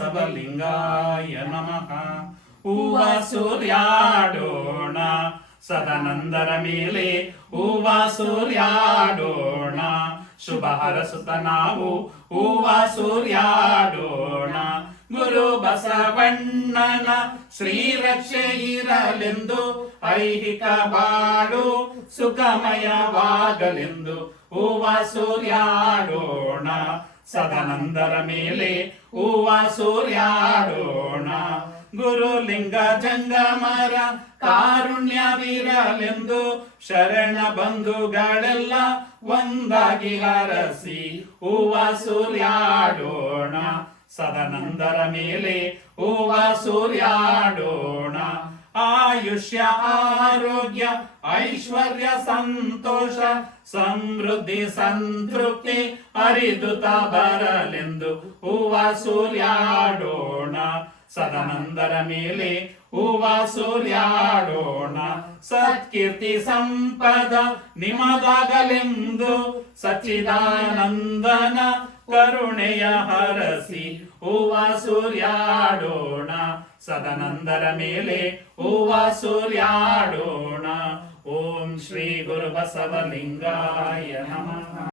ಬಸವಲಿಂಗಾಯ ನಮಃ. ಹೂವ ಸೂರ್ಯಾಡೋಣ ಸದಾನಂದರ ಮೇಲೆ, ಹೂವ ಸೂರ್ಯಾಡೋಣ ಶುಭ ಹರಸುತ್ತ ನಾವು ಹೂವ ಸೂರ್ಯಾಡೋಣ. ಗುರು ಬಸವಣ್ಣನ ಶ್ರೀರಕ್ಷೆ ಇರಲೆಂದು, ಐಹಿಕ ಬಾಳು ಸುಖಮಯವಾಗಲೆಂದು ಹೂವ ಸೂರ್ಯಾಡೋಣ ಸದಾನಂದರ ಮೇಲೆ, ಹೂವ ಸೂರ್ಯಾಡೋಣ. ಗುರುಲಿಂಗ ಜಂಗಮರ ಕಾರುಣ್ಯವಿರಲೆಂದು, ಶರಣ ಬಂಧುಗಳೆಲ್ಲ ಒಂದಾಗಿ ಹರಸಿ ಹೂವ ಸೂರ್ಯಾಡೋಣ ಸದಾನಂದರ ಮೇಲೆ, ಹೂವ ಸೂರ್ಯಾಡೋಣ. ಆಯುಷ್ಯ ಆರೋಗ್ಯ ಐಶ್ವರ್ಯ ಸಂತೋಷ ಸಮೃದ್ಧಿ ಸಂತೃಪ್ತಿ ಹರಿದುತ ಬರಲೆಂದು ಹೂವ ಸೂರ್ಯಾಡೋಣ ಸದಾನಂದರ ಮೇಲೆ, ಹೂವ ಸೂರ್ಯಾಡೋಣ. ಸತ್ಕೀರ್ತಿ ಸಂಪದ ನಿಮದಾಗಲೆಂದು, ಸಚ್ಚಿದಾನಂದನ ಕರುಣೆಯ ಹರಸಿ ಹೂವ ಸೂರ್ಯಾಡೋಣ ಸದಾನಂದರ ಮೇಲೆ, ಹೂವ ಸೂರ್ಯಾಡೋಣ. ಓಂ ಶ್ರೀ ಗುರು ಬಸವಲಿಂಗಾಯ ನಮಃ.